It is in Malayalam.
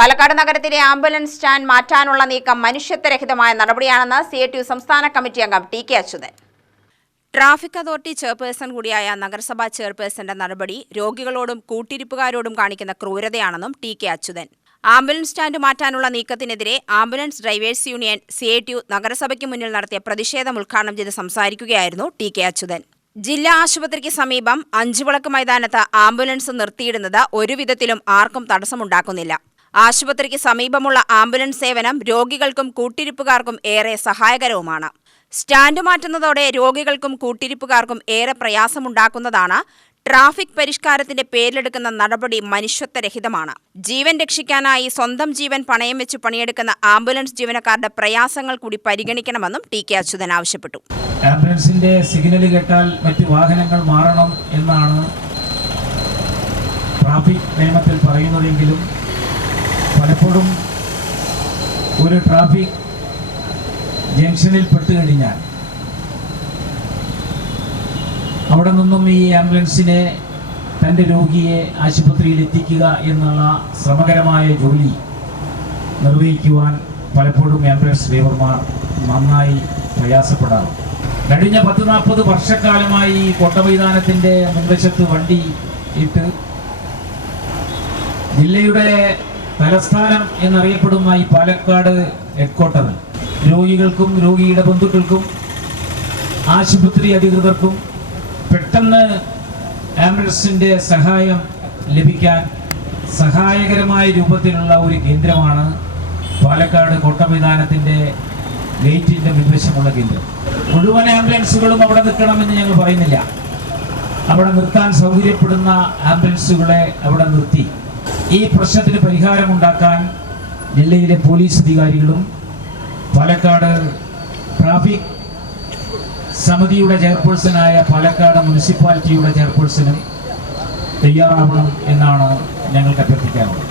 പാലക്കാട് നഗരത്തിലെ ആംബുലൻസ് സ്റ്റാൻഡ് മാറ്റാനുള്ള നീക്കം മനുഷ്യത്വരഹിതമായ നടപടിയാണെന്ന് CITU സംസ്ഥാന കമ്മിറ്റി അംഗം T K Achuthan. Traffic authority chairperson കൂടിയായ നഗരസഭാ ചെയർപേഴ്സന്റെ നടപടി രോഗികളോടും കൂട്ടിരിപ്പുകാരോടും കാണിക്കുന്ന ക്രൂരതയാണെന്നും T K Achuthan. Ambulance stand മാറ്റാനുള്ള നീക്കത്തിനെതിരെ ആംബുലൻസ് ഡ്രൈവേഴ്സ് യൂണിയൻ CITU നഗരസഭയ്ക്ക് മുന്നിൽ നടത്തിയ പ്രതിഷേധം ഉദ്ഘാടനം ചെയ്ത് സംസാരിക്കുകയായിരുന്നു ടി കെ അച്യുതൻ. ജില്ലാ ആശുപത്രിക്ക് സമീപം അഞ്ചുവിളക്ക് മൈതാനത്ത് ആംബുലൻസ് നിർത്തിയിടുന്നത് ഒരുവിധത്തിലും ആർക്കും തടസ്സമുണ്ടാക്കുന്നില്ല. ആശുപത്രിക്ക് സമീപമുള്ള ആംബുലൻസ് സേവനം രോഗികൾക്കും കൂട്ടിരിപ്പുകാർക്കും ഏറെ സഹായകരവുമാണ്. സ്റ്റാൻഡ് മാറ്റുന്നതോടെ രോഗികൾക്കും കൂട്ടിരിപ്പുകാർക്കും ഏറെ പ്രയാസമുണ്ടാക്കുന്നതാണ്. ട്രാഫിക് പരിഷ്കാരത്തിന്റെ പേരിലെടുക്കുന്ന നടപടി മനുഷ്യത്വരഹിതമാണ്. ജീവൻ രക്ഷിക്കാനായി സ്വന്തം ജീവൻ പണയം വെച്ച് പണിയെടുക്കുന്ന ആംബുലൻസ് ജീവനക്കാരുടെ പ്രയാസങ്ങൾ കൂടി പരിഗണിക്കണമെന്നും ടി കെ അച്യുതൻ ആവശ്യപ്പെട്ടു. ആംബുലൻസിന്റെ സിഗ്നൽ കേട്ടാൽ മറ്റ് വാഹനങ്ങൾ മാറണം എന്നാണ് ട്രാഫിക് നിയമത്തിൽ പറയുന്നതെങ്കിലും പലപ്പോഴും ഒരു ട്രാഫിക് ജംഗ്ഷനിൽ പെട്ടുകഴിഞ്ഞാൽ അവിടെ നിന്നും ഈ ആംബുലൻസിനെ തൻ്റെ രോഗിയെ ആശുപത്രിയിൽ എത്തിക്കുക എന്നുള്ള ശ്രമകരമായ ജോലി നിർവഹിക്കുവാൻ പലപ്പോഴും ആംബുലൻസ് ഡ്രൈവർമാർ നന്നായി പ്രയാസപ്പെടാറുണ്ട്. കഴിഞ്ഞ 10-40 വർഷക്കാലമായി കോട്ടമൈതാനത്തിൻ്റെ മുൻവശത്ത് വണ്ടി ഇട്ട് ജില്ലയുടെ തലസ്ഥാനം എന്നറിയപ്പെടുന്ന ഈ പാലക്കാട് ഹെഡ്ക്വാർട്ടറിൽ രോഗികൾക്കും രോഗിയുടെ ബന്ധുക്കൾക്കും ആശുപത്രി അധികൃതർക്കും പെട്ടെന്ന് ആംബുലൻസിൻ്റെ സഹായം ലഭിക്കാൻ സഹായകരമായ രൂപത്തിലുള്ള ഒരു കേന്ദ്രമാണ് പാലക്കാട് കോട്ടമൈതാനത്തിൻ്റെ ഗേറ്റിൻ്റെ മുൻവശമുള്ള കേന്ദ്രം. മുഴുവൻ ആംബുലൻസുകളും അവിടെ നിൽക്കണമെന്ന് ഞങ്ങൾ പറയുന്നില്ല. അവിടെ നിർത്താൻ സൗകര്യപ്പെടുന്ന ആംബുലൻസുകളെ അവിടെ നിർത്തി ഈ പ്രശ്നത്തിന് പരിഹാരമുണ്ടാക്കാൻ ജില്ലയിലെ പോലീസ് അധികാരികളും പാലക്കാട് ട്രാഫിക് സമിതിയുടെ ചെയർപേഴ്സണായ പാലക്കാട് മുനിസിപ്പാലിറ്റിയുടെ ചെയർപേഴ്സണും തയ്യാറാവണം എന്നാണ് ഞങ്ങൾക്ക് അഭ്യർത്ഥിക്കാനുള്ളത്.